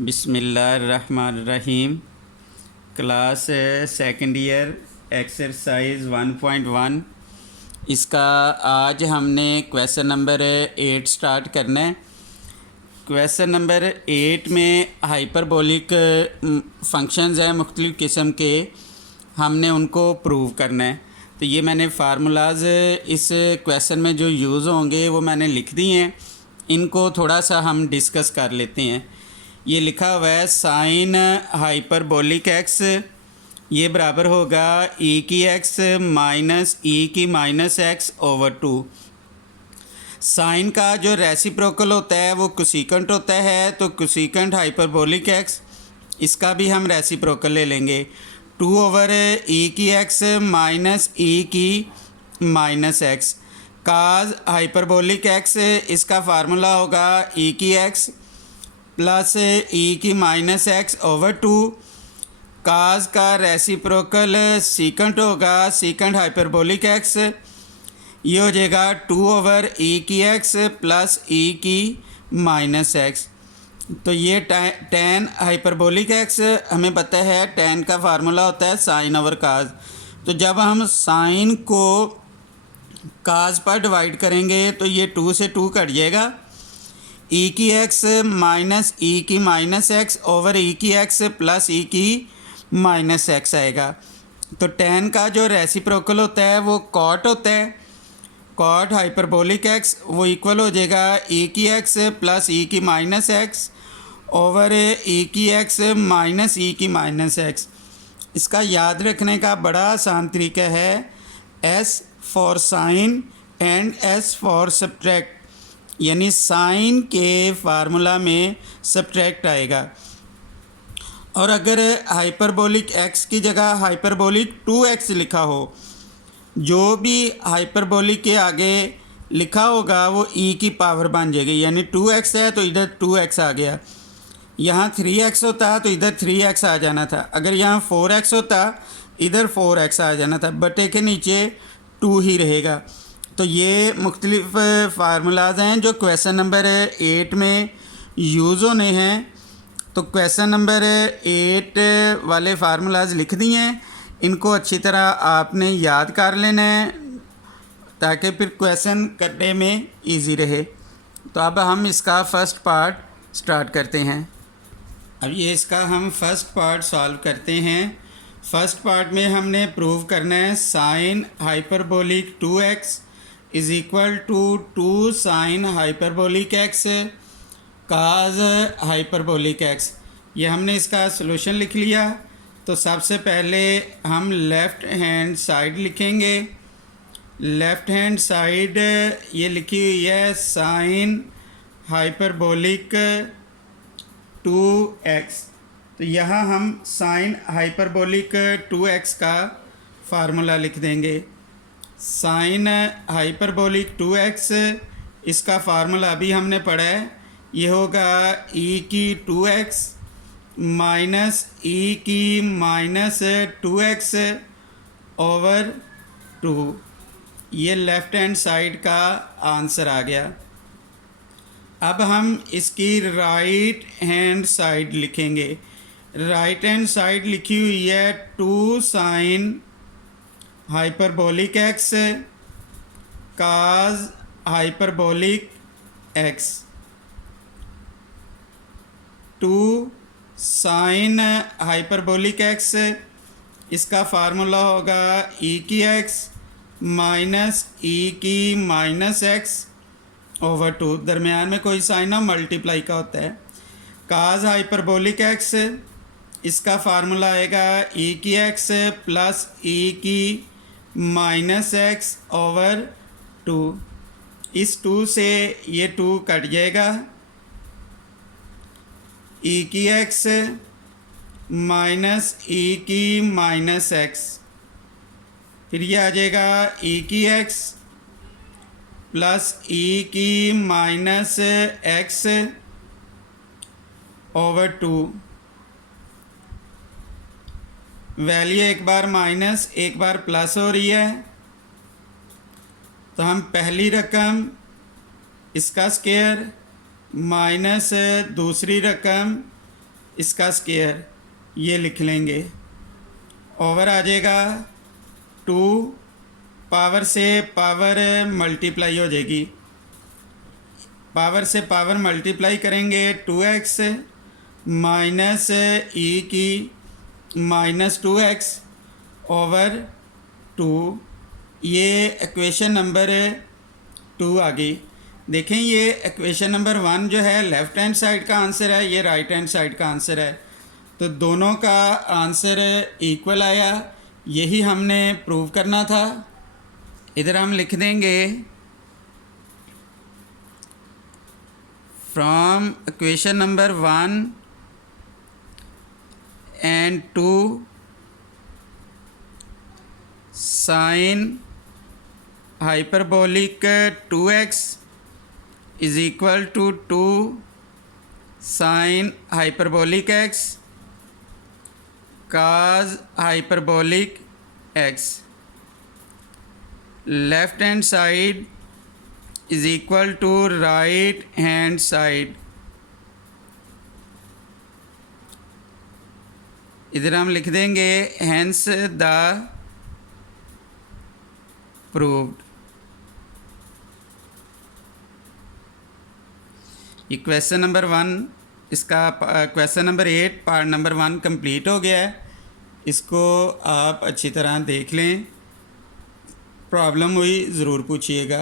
बिस्मिल्लाहिर्रहमानिर्रहीम। Class second year exercise 1.1। इसका आज हमने क्वेश्चन नंबर 8 स्टार्ट करना है। क्वेश्चन नंबर 8 में हाइपरबोलिक फंक्शंस हैं मुख्तलिफ़ किस्म के, हमने उनको प्रूव करना है। तो ये मैंने फार्मूलाज इस क्वेश्चन में जो यूज़ होंगे वो मैंने लिख दिए हैं। इनको थोड़ा सा हम डिस्कस कर लेते हैं। ये लिखा हुआ है साइन हाइपरबोलिक एक्स ये बराबर होगा ई की एक्स माइनस ई की माइनस एक्स ओवर 2। साइन का जो रेसिप्रोकल होता है वो कोसेकेंट होता है, तो कोसेकेंट हाइपरबोलिक एक्स इसका भी हम रेसिप्रोकल ले लेंगे 2 ओवर ई की एक्स माइनस ई की minus x. Cos hyperbolic x इसका फार्मूला होगा ई की एक्स प्लस ई की माइनस एक्स ओवर 2। काज का रेसिप्रोकल सीकेंट होगा सीकेंट हाइपरबोलिक एक्स, ये हो जाएगा 2 ओवर ई की एक्स प्लस ई की माइनस एक्स। तो ये टैन हाइपरबोलिक एक्स हमें पता है, टैन का फार्मूला होता है साइन ओवर काज। तो जब हम साइन को काज पर डिवाइड करेंगे तो ये 2 से 2 कट जाएगा, ई की एक्स माइनस ई की माइनस एक्स ओवर ई की एक्स प्लस ई की माइनस एक्स आएगा। तो टैन का जो रेसिप्रोकल होता है वो कॉट होता है, कॉट हाइपरबोलिक एक्स वो इक्वल हो जाएगा ई की एक्स प्लस ई की माइनस एक्स ओवर ई की एक्स माइनस ई की माइनस एक्स। इसका याद रखने का बड़ा आसान तरीका है, S for sine and S for subtract, यानी साइन के फार्मूला में सब्ट्रैक्ट आएगा। और अगर हाइपरबोलिक एक्स की जगह हाइपरबोलिक 2x लिखा हो, जो भी हाइपरबोलिक के आगे लिखा होगा वो e की पावर बन जाएगी, यानी 2x है तो इधर 2x आ गया। यहाँ 3x होता तो इधर 3x आ जाना था, अगर यहाँ 4x होता इधर 4x आ जाना था, बटे के नीचे 2 ही रहेगा। तो ये मुख्तलिफ़ फार्मूलाज हैं जो क्वेश्चन नंबर 8 में यूज़ होने हैं। तो क्वेश्चन नंबर 8 वाले फार्मूलाज लिख दिए हैं, इनको अच्छी तरह आपने याद कर लेना है ताकि फिर क्वेश्चन करने में इजी रहे। तो अब हम इसका फ़र्स्ट पार्ट स्टार्ट करते हैं। अब ये इसका हम फर्स्ट पार्ट सॉल्व करते हैं। फर्स्ट पार्ट में हमने प्रूव करना है sine hyperbolic 2x is equal to 2 sine hyperbolic x cos hyperbolic x. ये हमने इसका सॉल्यूशन लिख लिया। तो सबसे पहले हम लेफ़्ट हैंड साइड लिखेंगे। लेफ़्ट हैंड साइड ये लिखी हुई है साइन हाइपरबोलिक 2x। तो यहाँ हम साइन हाइपरबोलिक 2x का फार्मूला लिख देंगे। साइन हाइपरबोलिक 2x इसका फार्मूला अभी हमने पढ़ा है, ये होगा e की 2x माइनस e की माइनस 2x ओवर 2। ये लेफ़्ट हैंड साइड का आंसर आ गया। अब हम इसकी राइट हैंड साइड लिखेंगे। राइट हैंड साइड लिखी हुई है 2 sine hyperbolic x cos hyperbolic x. 2 sine hyperbolic x इसका फार्मूला होगा ई की एक्स माइनस ई की माइनस एक्स ओवर 2, दरमियान में कोई साइन ना मल्टीप्लाई का होता है। काज हाइपरबोलिक एक्स इसका फार्मूला आएगा ई की एक्स प्लस ई की माइनस एक्स ओवर 2। इस 2 से ये 2 कट जाएगा, ई की एक्स माइनस ई की माइनस एक्स, फिर ये आ जाएगा ई की एक्स प्लस ई की माइनस एक्स ओवर 2। वैल्यू एक बार माइनस एक बार प्लस हो रही है, तो हम पहली रकम इसका स्क्वायर माइनस दूसरी रकम इसका स्केयर ये लिख लेंगे, ओवर आ जाएगा 2, पावर से पावर मल्टीप्लाई हो जाएगी, पावर से पावर मल्टीप्लाई करेंगे 2x माइनस ई की माइनस 2x ओवर 2, ये इक्वेशन नंबर 2 आ गई। देखें ये इक्वेशन नंबर 1 जो है लेफ़्ट हैंड साइड का आंसर है, ये राइट हैंड साइड का आंसर है, तो दोनों का आंसर इक्वल आया। यही हमने प्रूव करना था। इधर हम लिख देंगे from equation number 1 and 2 sine hyperbolic 2x is equal to 2 sine hyperbolic x cos hyperbolic x, left hand side is equal to right hand side. इधर हम लिख देंगे हैंस द प्रूव्ड। ये क्वेश्चन नंबर 1, इसका question number 8 part number 1 complete हो गया है। इसको आप अच्छी तरह देख लें, प्रॉब्लम हुई ज़रूर पूछिएगा।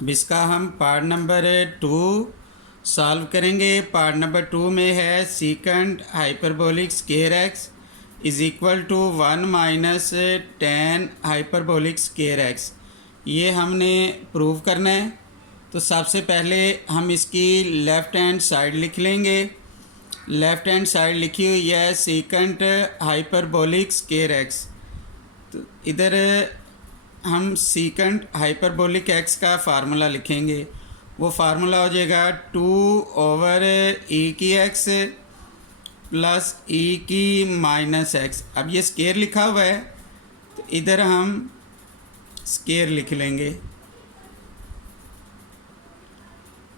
अब इसका हम पार्ट नंबर 2 सॉल्व करेंगे। पार्ट नंबर 2 में है secant hyperbolic square x is equal to 1 minus tan hyperbolic square x. ये हमने प्रूव करना है। तो सबसे पहले हम इसकी लेफ़्ट हैंड साइड लिख लेंगे। लेफ़्ट हैंड साइड लिखी हुई है सीकेंट हाइपरबोलिक स्केयर एक्स। तो इधर हम सीकेंट हाइपरबोलिक एक्स का फार्मूला लिखेंगे। वो फार्मूला हो जाएगा 2 ओवर ई की एक्स प्लस ई की माइनस एक्स। अब ये स्केयर लिखा हुआ है तो इधर हम स्केयर लिख लेंगे।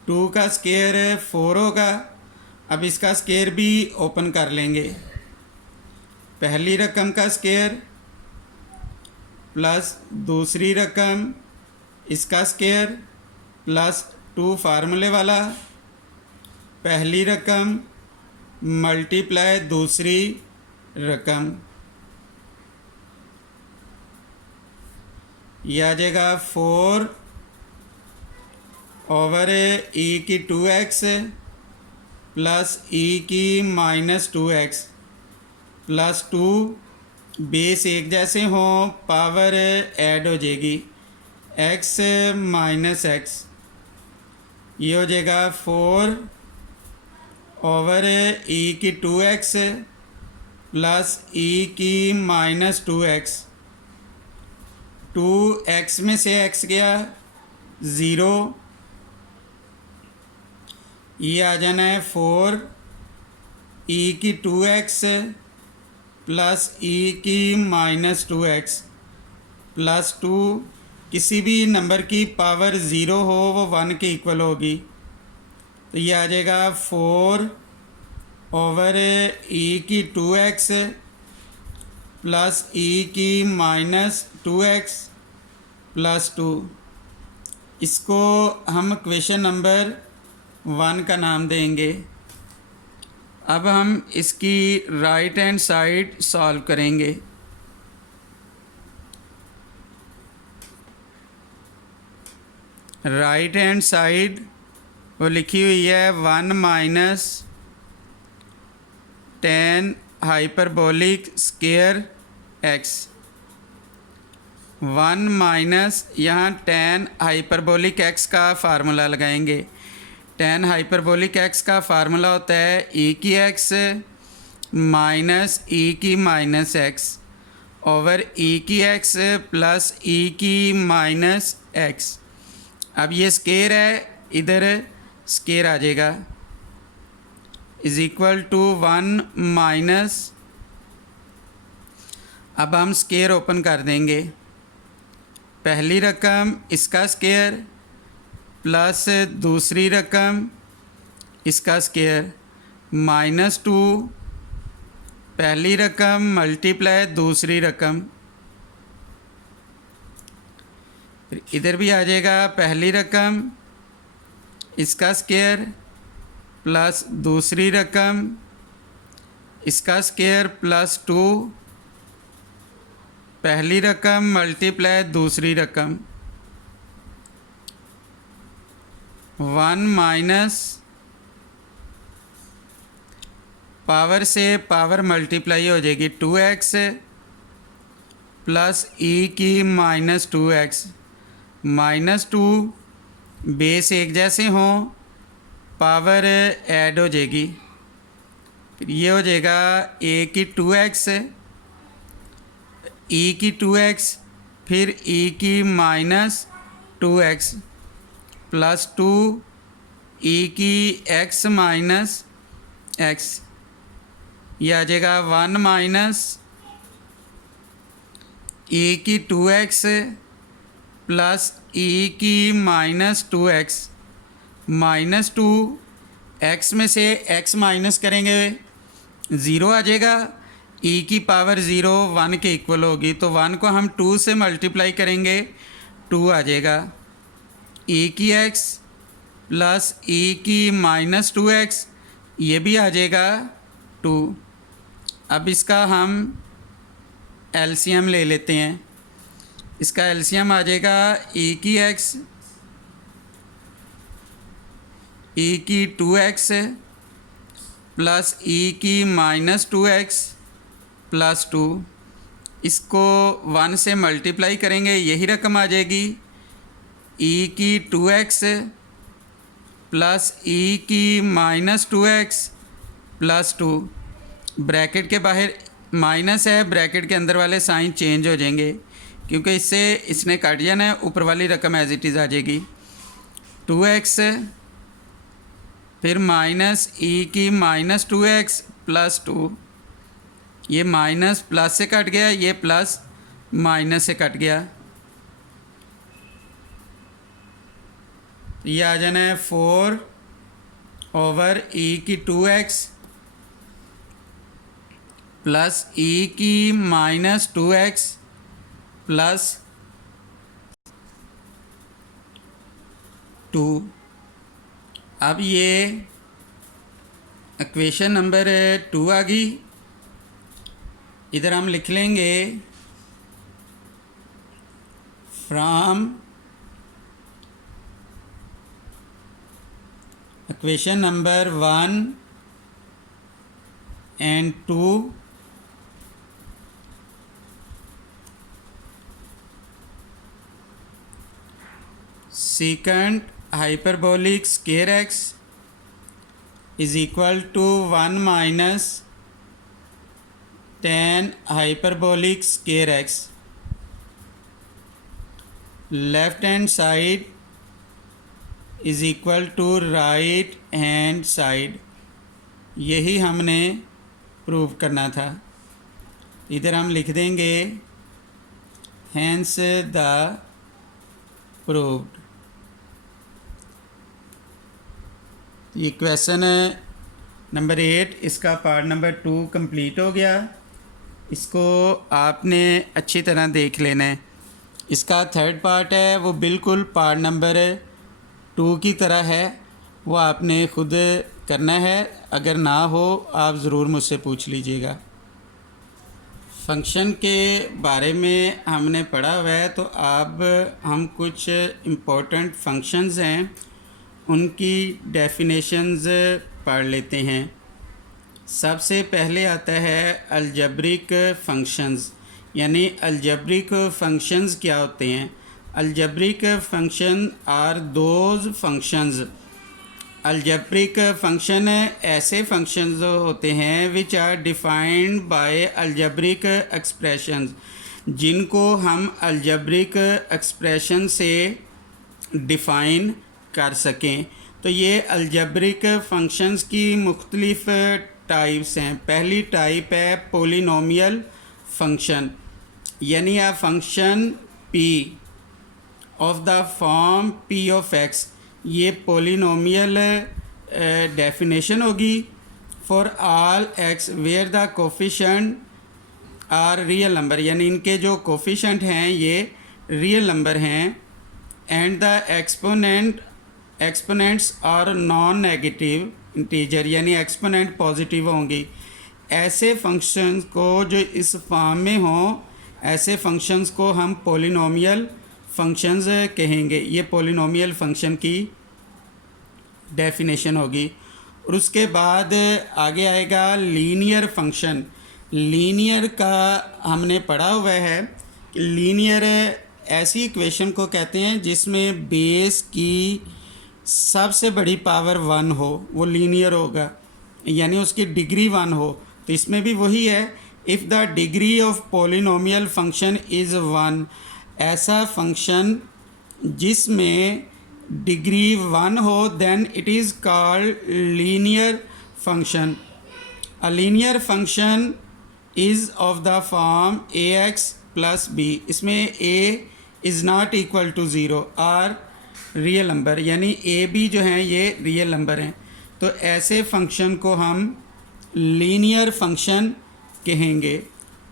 2 का स्केयर 4 होगा। अब इसका स्केयर भी ओपन कर लेंगे। पहली रकम का स्केयर प्लस दूसरी रकम इसका स्केयर प्लस 2 फार्मूले वाला, पहली रकम मल्टीप्लाई दूसरी रकम, यह आ जाएगा 4 ओवर ई की 2x प्लस ई की माइनस 2x प्लस 2, बेस एक जैसे हों पावर ऐड हो जाएगी x माइनस x। ये हो जाएगा 4 ओवर ई की 2x प्लस ई की माइनस 2x। 2x में से x गया 0, ये आ जाना है 4 ई की 2x प्लस ई की माइनस 2x प्लस 2, किसी भी नंबर की पावर 0 हो वो 1 के इक्वल होगी। तो ये आ जाएगा 4 ओवर ई की 2x प्लस ई की माइनस 2x प्लस 2। इसको हम क्वेश्चन नंबर 1 का नाम देंगे। अब हम इसकी राइट हैंड साइड सॉल्व करेंगे। राइट हैंड साइड वो लिखी हुई है 1 minus tan hyperbolic square x. 1 minus यहाँ टेन हाइपरबोलिक एक्स का फार्मूला लगाएंगे। टेन हाइपरबोलिक एक्स का फार्मूला होता है ई की एक्स माइनस ई की माइनस एक्स ओवर ई की एक्स प्लस ई की माइनस एक्स। अब ये स्केयर है, इधर स्केयर आ जाएगा इज़ इक्वल टू 1 माइनस। अब हम स्केयर ओपन कर देंगे। पहली रकम इसका स्केयर प्लस दूसरी रकम इसका स्केयर -2 पहली रकम मल्टीप्लाई दूसरी रकम, फिर इधर भी आ जाएगा पहली रकम इसका स्क्वायर प्लस दूसरी रकम इसका स्क्वायर प्लस 2 पहली रकम मल्टीप्लाई दूसरी रकम 1 माइनस पावर से पावर मल्टीप्लाई हो जाएगी 2x प्लस e की -2x -2 बेस एक जैसे हों पावर ऐड हो जाएगी, फिर ये हो जाएगा a की 2x e की 2x फिर e की -2x प्लस 2 e की x माइनस x, ये आ जाएगा 1 माइनस e की 2x प्लस e की -2x -2 x में से x माइनस करेंगे 0 आ जाएगा, e की पावर 0 1 के इक्वल होगी, तो 1 को हम 2 से मल्टीप्लाई करेंगे 2 आ जाएगा, e की x प्लस e की -2x ये भी आ जाएगा 2। अब इसका हम एलसीएम ले लेते हैं, इसका एलसीएम आ जाएगा e की x e की 2x प्लस e की -2x प्लस 2, इसको 1 से मल्टीप्लाई करेंगे यही रकम आ जाएगी e की 2x प्लस e की -2x प्लस 2, ब्रैकेट के बाहर माइनस है, ब्रैकेट के अंदर वाले साइन चेंज हो जाएंगे क्योंकि इससे इसने काट जाना है, ऊपर वाली रकम एज इट इज़ आ जाएगी 2x फिर माइनस e की -2x प्लस 2, ये माइनस प्लस से कट गया, ये प्लस माइनस से कट गया, ये आ जाना है 4 ओवर e की 2x प्लस e की -2x प्लस 2। अब ये इक्वेशन नंबर 2 आ गई, इधर हम लिख लेंगे from equation number 1 and 2 secant hyperbolic square x is equal to 1 minus tan hyperbolic square x, left hand side is equal to right hand side, यही हमने प्रूव करना था। इधर हम लिख देंगे hence the proved। ये क्वेश्चन नंबर 8 इसका पार्ट नंबर 2 कंप्लीट हो गया, इसको आपने अच्छी तरह देख लेना है। इसका थर्ड पार्ट है वो बिल्कुल पार्ट नंबर 2 की तरह है, वो आपने ख़ुद करना है, अगर ना हो आप ज़रूर मुझसे पूछ लीजिएगा। फंक्शन के बारे में हमने पढ़ा हुआ है, तो अब हम कुछ इम्पोर्टेंट फंक्शंस हैं उनकी डेफिनेशंस पढ़ लेते हैं। सबसे पहले आता है अलजेब्रिक फंक्शंस, यानी अलजेब्रिक फंक्शंस क्या होते हैं। Algebraic function are those functions, algebraic function ऐसे फंक्शंस होते हैं which are defined by algebraic expressions, जिनको हम अलजेब्रिक एक्सप्रेशन से डिफ़ाइन कर सकें। तो ये अलजेब्रिक फंक्शंस की मुख्तलिफ टाइप्स हैं। पहली टाइप है पोलिनोमियल फंक्शन, यानी a function p of the form p of x, ये पोलिनोमियल डेफिनेशन होगी। For all x where the coefficient are real number, यानी इनके जो कोफिशेंट हैं ये रियल नंबर हैं, and the exponents are non negative integer, यानी एक्सपोनेंट पॉजिटिव होंगी। ऐसे फंक्शंस को जो इस फॉर्म में हों, ऐसे फंक्शंस को हम पॉलिनोमियल फंक्शंस कहेंगे। ये पॉलिनोमियल फंक्शन की डेफिनेशन होगी। और उसके बाद आगे आएगा लीनियर फंक्शन। लीनियर का हमने पढ़ा हुआ है कि लीनियर ऐसी इक्वेशन को कहते हैं जिसमें बेस की सबसे बड़ी पावर 1 हो, वो लीनियर होगा, यानी उसकी डिग्री 1 हो। तो इसमें भी वही है, if the degree of polynomial function is 1, ऐसा फंक्शन जिसमें डिग्री 1 हो, then it is called linear function. A linear function is of the form ax plus b, इसमें a is not equal to 0 और रियल नंबर, यानी a b जो हैं ये real number हैं। तो ऐसे फंक्शन को हम लीनियर फंक्शन कहेंगे।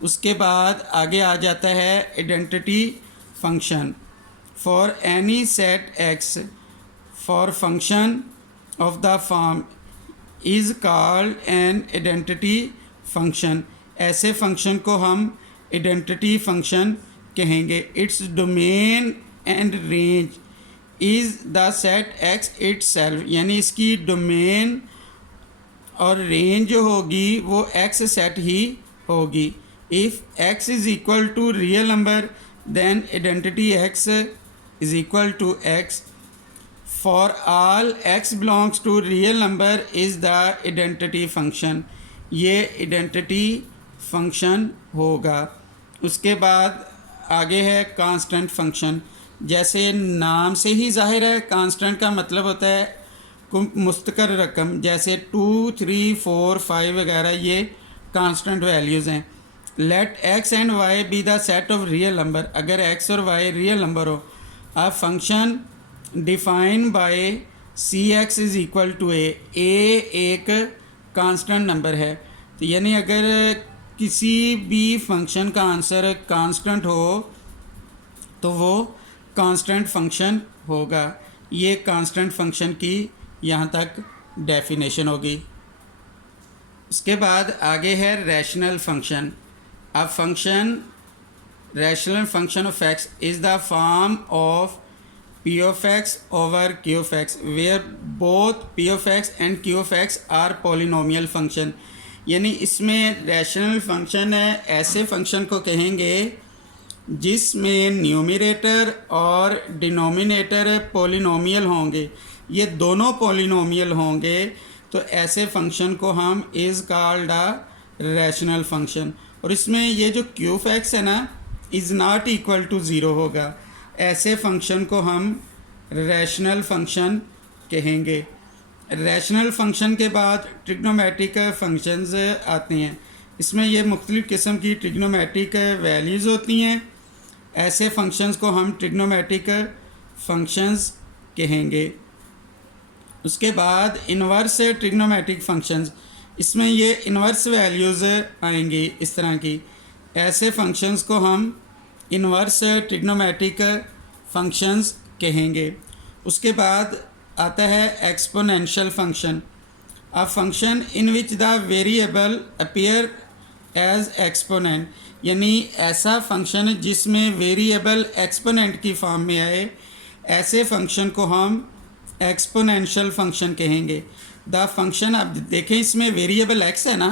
उसके बाद आगे आ जाता है identity function. For any set x for function of the form is called an identity function. ऐसे फंक्शन को हम आइडेंटिटी फंक्शन कहेंगे। It's domain and range is the set x itself, यानी इसकी डोमेन और रेंज जो होगी वो x सेट ही होगी। If x is equal to real number then identity x is equal to x। For all x belongs to real number is the identity function, ये identity function होगा। उसके बाद आगे है कांस्टेंट फंक्शन। जैसे नाम से ही जाहिर है, कांस्टेंट का मतलब होता है मुस्तकर रकम, जैसे 2, 3, 4, 5 वगैरह ये कांस्टेंट वैल्यूज़ हैं। Let x and y be the set of real number, अगर x और y रियल नंबर हो, a function define by cx is equal to a एक कांस्टेंट नंबर है। तो यानी अगर किसी भी फंक्शन का आंसर कांस्टेंट हो तो वो कांस्टेंट फंक्शन होगा। ये कांस्टेंट फंक्शन की यहाँ तक डेफिनेशन होगी। उसके बाद आगे है रैशनल फंक्शन। अब function rational function of x is the form of p of x over q of x where both p of x and q of x are polynomial function। यानी इसमें rational function है, ऐसे function को कहेंगे जिसमें numerator और denominator polynomial होंगे, ये दोनों पॉलिनोमियल होंगे, तो ऐसे फंक्शन को हम is called a rational function. और इसमें ये जो q of x है ना, इज़ नॉट इक्वल टू 0 होगा। ऐसे फंक्शन को हम रैशनल फंक्शन कहेंगे। रैशनल फंक्शन के बाद ट्रिग्नोमेट्रिक फंक्शंस आते हैं। इसमें ये मुख्तलिफ़ किस्म की ट्रिग्नोमेट्रिक वैल्यूज़ होती हैं। ऐसे फंक्शंस को हम ट्रिग्नोमेट्रिक फंक्शंस कहेंगे। उसके बाद इन्वर्स ट्रिग्नोमेट्रिक फंक्शंस, इसमें ये इन्वर्स वैल्यूज़ आएंगी इस तरह की। ऐसे फंक्शंस को हम इन्वर्स ट्रिग्नोमेट्रिक फंक्शंस कहेंगे। उसके बाद आता है exponential function. A function in which the variable appear as exponent, यानी ऐसा फंक्शन जिसमें वेरिएबल एक्सपोनेंट की फॉर्म में आए, ऐसे फंक्शन को हम एक्सपोनेंशियल फंक्शन कहेंगे। द फंक्शन, अब देखें इसमें वेरिएबल x है ना,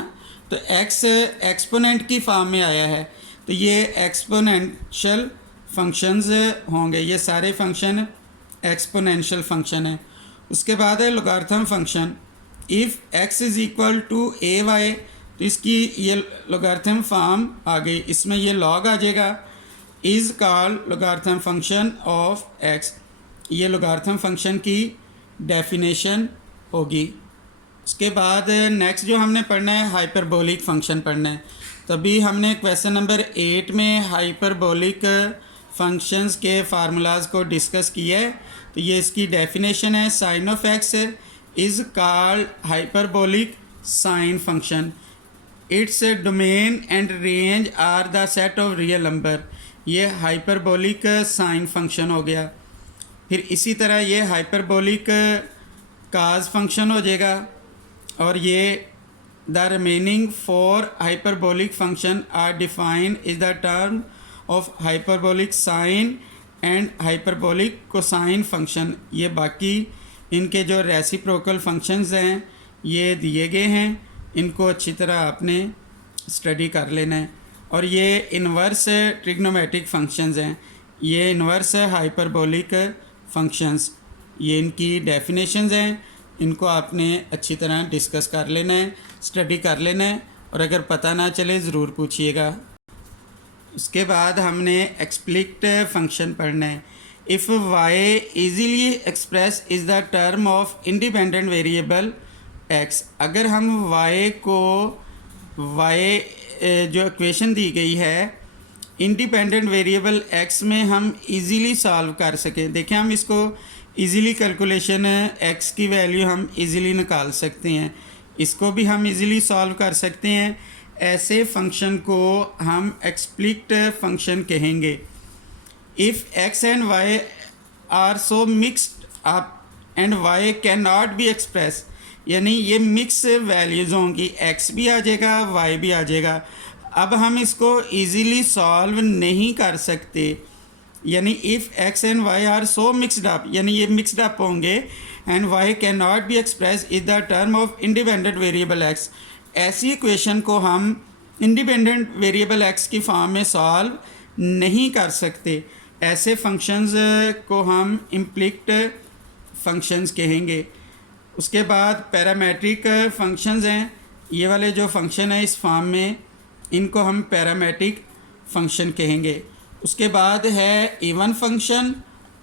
तो x एक्सपोनेंट की फॉर्म में आया है, तो ये एक्सपोनेंशियल फंक्शंस होंगे। ये सारे फंक्शन एक्सपोनेंशियल फंक्शन है। उसके बाद है logarithm function. If x is equal to ay, तो इसकी ये लॉगरिथम फॉर्म आ गई, इसमें ये लॉग आ जाएगा। Is called logarithm function of x, ये लॉगरिथम फंक्शन की डेफिनेशन होगी। उसके बाद नेक्स्ट जो हमने पढ़ना है हाइपरबोलिक फंक्शन पढ़ना है। तभी हमने क्वेश्चन नंबर 8 में हाइपरबोलिक फंक्शंस के फार्मूलाज को डिस्कस किया है। तो ये इसकी डेफिनेशन है, sine of x is called hyperbolic sine function, its domain and range are the set of real number, ये हाइपरबोलिक साइन फंक्शन हो गया। फिर इसी तरह ये हाइपरबोलिक काज फंक्शन हो जाएगा, और ये the remaining 4 hyperbolic function are defined is the term of hyperbolic sine and hyperbolic cosine function. ये बाकी इनके जो रेसिप्रोकल फंक्शंस हैं ये दिए गए हैं, इनको अच्छी तरह आपने स्टडी कर लेना है। और ये इन्वर्स ट्रिग्नोमेट्रिक फंक्शंस हैं, ये इन्वर्स हाइपरबोलिक फंक्शंस, ये इनकी डेफिनेशंस हैं, इनको आपने अच्छी तरह डिस्कस कर लेना है, स्टडी कर लेना है, और अगर पता ना चले ज़रूर पूछिएगा। उसके बाद हमने एक्सप्लिक्ट फंक्शन पढ़ना है। If y easily express is the term of independent variable x, अगर हम वाई को जो इक्वेशन दी गई है इंडिपेंडेंट वेरिएबल एक्स में हम इजीली सॉल्व कर सकें। देखिए हम इसको इजीली कैलकुलेशन एक्स की वैल्यू हम इजीली निकाल सकते हैं, इसको भी हम इजीली सॉल्व कर सकते हैं। ऐसे फंक्शन को हम एक्सप्लिक्ट फंक्शन कहेंगे। If x and y are so mixed up and y can not be express, यानी ये मिक्स वैल्यूज़ होंगी, एक्स भी आ जाएगा वाई भी आ जाएगा। अब हम इसको इजीली सॉल्व नहीं कर सकते, यानी if x and y are so mixed up, यानी ये मिक्सड अप होंगे, and y can not be express is the term of independent variable x. ऐसी इक्वेशन को हम इंडिपेंडेंट वेरिएबल एक्स की फॉर्म में सॉल्व नहीं कर सकते। ऐसे फंक्शंस को हम इम्प्लिक्ट फंक्शंस कहेंगे। उसके बाद पैरामेट्रिक फंक्शंस हैं, ये वाले जो फंक्शन है इस फॉर्म में, इनको हम पैरामेट्रिक फंक्शन कहेंगे। उसके बाद है इवन फंक्शन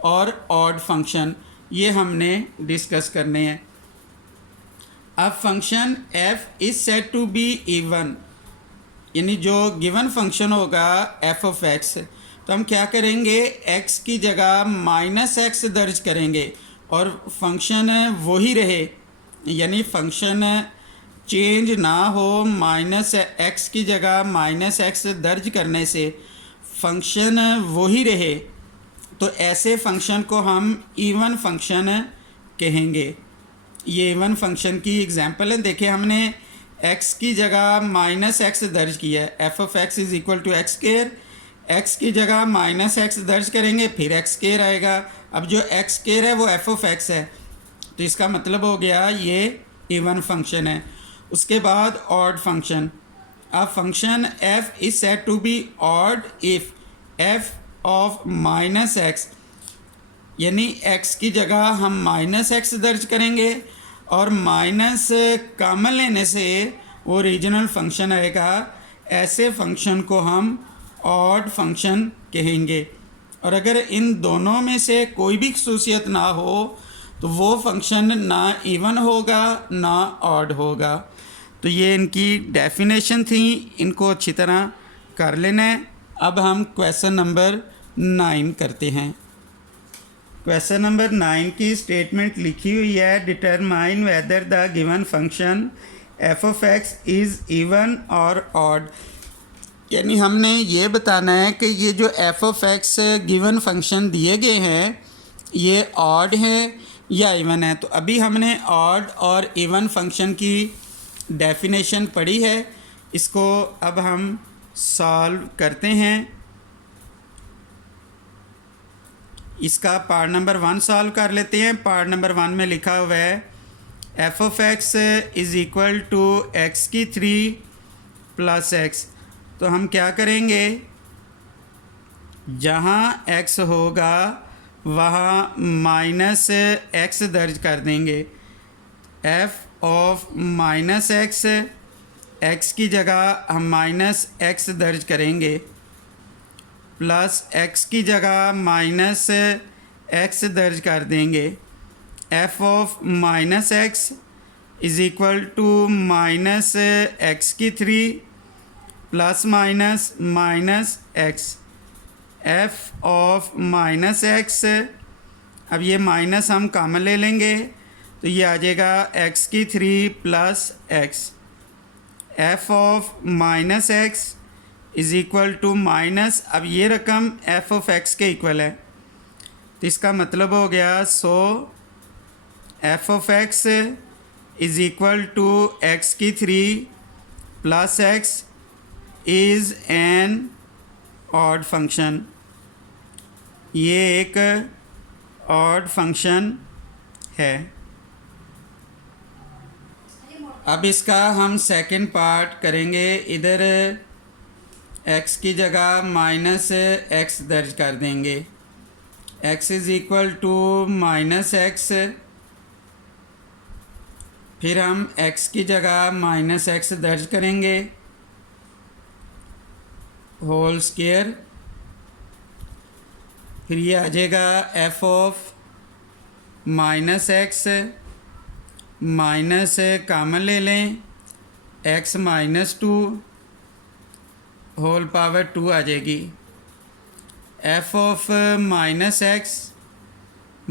और ऑड फंक्शन, ये हमने डिस्कस करने हैं। अब function f is said to be even, यानी जो गिवन फंक्शन होगा f ऑफ x, तो हम क्या करेंगे, x की जगह -x दर्ज करेंगे और फंक्शन वही रहे, यानी फंक्शन चेंज ना हो। -x की जगह -x दर्ज करने से फंक्शन वही रहे, तो ऐसे फंक्शन को हम इवन फंक्शन कहेंगे। ये इवन फंक्शन की एग्जांपल है। देखिए हमने x की जगह -x दर्ज किया है, f of x is equal to x square, x की जगह -x दर्ज करेंगे फिर x स्क्वायर आएगा। अब जो x स्क्वायर है वो f ऑफ x है, तो इसका मतलब हो गया ये इवन फंक्शन है। उसके बाद ऑड फंक्शन। अब function f is said to be odd if f of -x, यानी x की जगह हम -x दर्ज करेंगे और माइनस कॉमन लेने से वो रीजनल फंक्शन आएगा। ऐसे फंक्शन को हम ऑड फंक्शन कहेंगे। और अगर इन दोनों में से कोई भी खसूसियत ना हो तो वो फंक्शन ना इवन होगा ना ऑड होगा। तो ये इनकी डेफिनेशन थी, इनको अच्छी तरह कर लेना है। अब हम क्वेश्चन नंबर 9 करते हैं। क्वेश्चन नंबर 9 की स्टेटमेंट लिखी हुई है, determine whether the given function f of x is even और ऑड, यानी हमने ये बताना है कि ये जो f of x given function दिए गए हैं ये ऑड है या इवन है। तो अभी हमने ऑड और इवन फंक्शन की डेफिनेशन पढ़ी है, इसको अब हम सॉल्व करते हैं। इसका पार्ट नंबर 1 सॉल्व कर लेते हैं। पार्ट नंबर 1 में लिखा हुआ है f of x is equal to x की 3 प्लस एक्स। तो हम क्या करेंगे, जहाँ x होगा वहाँ -x दर्ज कर देंगे। f ऑफ -x, x की जगह हम -x दर्ज करेंगे, प्लस x की जगह -x दर्ज कर देंगे। f of -x is equal to -x की 3 plus minus x। f of -x, अब ये माइनस हम कॉमन ले लेंगे तो ये आ जाएगा एक्स की 3 plus x, f of minus x is equal to minus, अब ये रकम एफ ऑफ एक्स के इक्वल है, तो इसका मतलब हो गया so f of x is equal to x की 3 plus x is an odd function, ये एक ऑड फंक्शन है। अब इसका हम सेकंड पार्ट करेंगे। इधर x की जगह माइनस एक्स दर्ज कर देंगे, x is equal to minus x, फिर हम x की जगह माइनस एक्स दर्ज करेंगे होल स्क्वायर, फिर ये आ जाएगा f of minus x, minus common ले लें, x माइनस 2 होल पावर 2 आ जाएगी, f of minus x,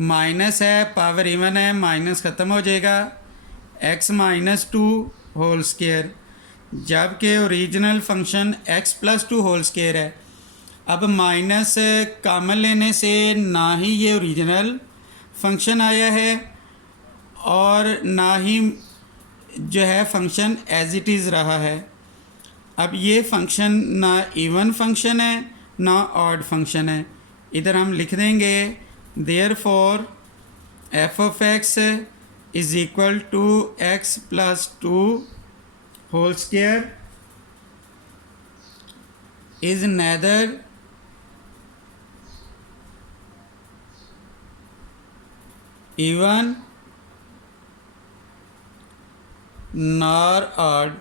minus है पावर इवन है, माइनस ख़त्म हो जाएगा, x माइनस 2 होल स्क्वायर, जबकि original function x plus 2 whole square है। अब माइनस कॉमन लेने से ना ही ये ओरिजिनल फंक्शन आया है और ना ही जो है फंक्शन एज इट इज़ रहा है। अब ये फंक्शन ना इवन फंक्शन है ना ऑड फंक्शन है। इधर हम लिख देंगे therefore f of x is equal to x plus 2 whole square is neither even nor odd,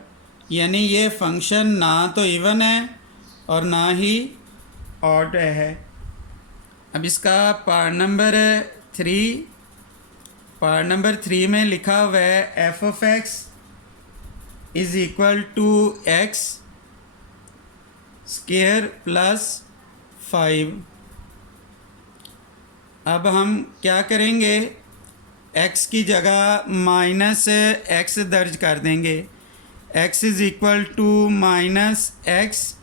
यानी ये फंक्शन ना तो इवन है और ना ही ऑड है। अब इसका पार्ट नंबर 3, पार्ट नंबर 3 में लिखा हुआ है f of x is equal to x square plus 5। अब हम क्या करेंगे, x की जगह माइनस एक्स दर्ज कर देंगे, x is equal to minus x,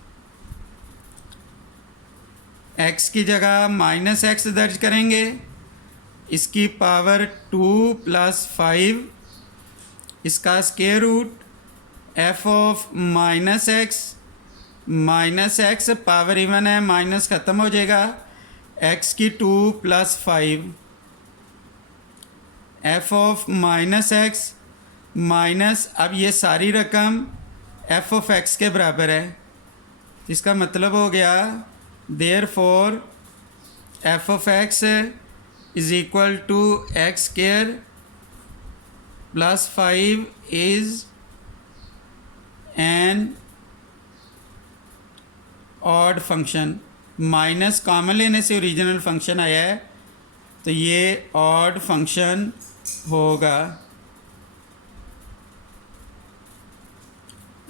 x की जगह माइनस एक्स दर्ज करेंगे, इसकी पावर 2 प्लस 5, इसका square root f of minus x power even है, माइनस ख़त्म हो जाएगा, x की 2 plus 5, f of minus x minus, अब ये सारी रकम एफ ऑफ एक्स के बराबर है, इसका मतलब हो गया therefore f of x is equal to x square plus 5 is an odd function. Minus common लेने से ओरिजिनल फंक्शन आया है, तो ये ऑड फंक्शन होगा।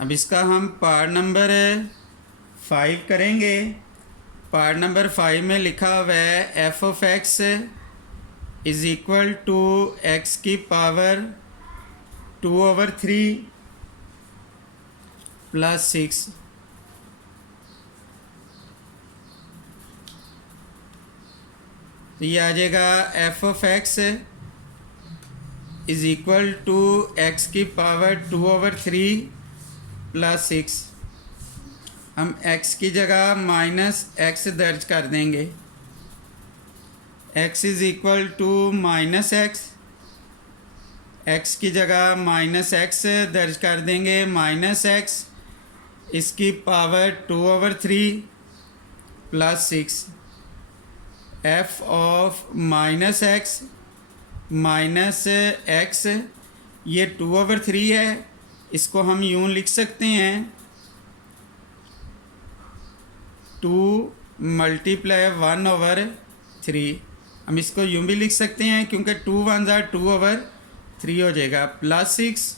अब इसका हम पार्ट नंबर 5 करेंगे। पार्ट नंबर 5 में लिखा हुआ है f of x is equal to x की पावर 2/3 प्लस 6। तो ये आ जाएगा f of x is equal to x की पावर 2/3 प्लस 6। हम x की जगह माइनस एक्स दर्ज कर देंगे, x is equal to minus x की जगह माइनस एक्स दर्ज कर देंगे, माइनस एक्स इसकी power 2/3 plus 6। F of minus x ये 2/3 है, इसको हम यूँ लिख सकते हैं 2 मल्टीप्लाई 1/3। हम इसको यूँ भी लिख सकते हैं क्योंकि 2 1 2/3 हो जाएगा, plus 6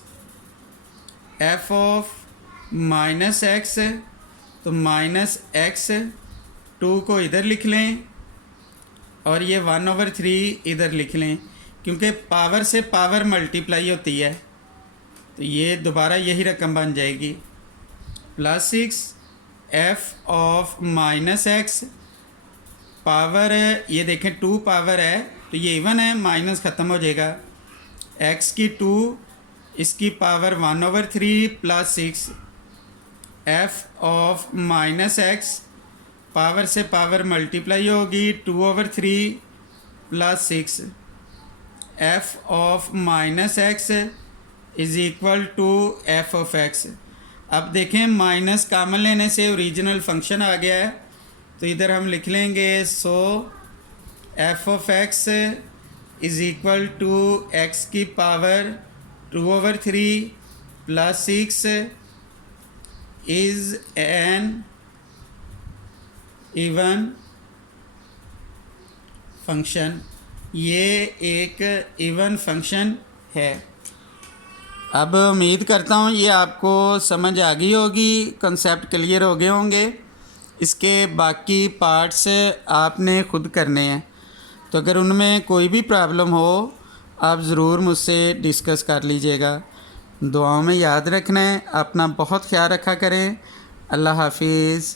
f of minus x, तो माइनस एक्स 2 को इधर लिख लें और ये 1/3 इधर लिख लें। क्योंकि पावर से पावर मल्टीप्लाई होती है, तो ये दोबारा यही रकम बन जाएगी +6 f ऑफ -x पावर, ये देखें 2 पावर है तो ये इवन है, माइनस ख़त्म हो जाएगा, x की 2 इसकी power 1/3 + 6 f of -x power से पावर मल्टीप्लाई होगी 2/3 + 6 f of -x is equal to f of x। अब देखें माइनस कामन लेने से ओरिजिनल फंक्शन आ गया है, तो इधर हम लिख लेंगे so f of x is equal to x की power 2/3 + 6 is an even function. ये एक इवन फंक्शन है। अब उम्मीद करता हूँ ये आपको समझ आ गई होगी, कंसेप्ट क्लियर हो गए होंगे। इसके बाकी पार्ट्स आपने खुद करने हैं, तो अगर उनमें कोई भी प्रॉब्लम हो आप ज़रूर मुझसे डिस्कस कर लीजिएगा। दुआओं में याद रखना है, अपना बहुत ख्याल रखा करें। अल्लाह हाफिज़।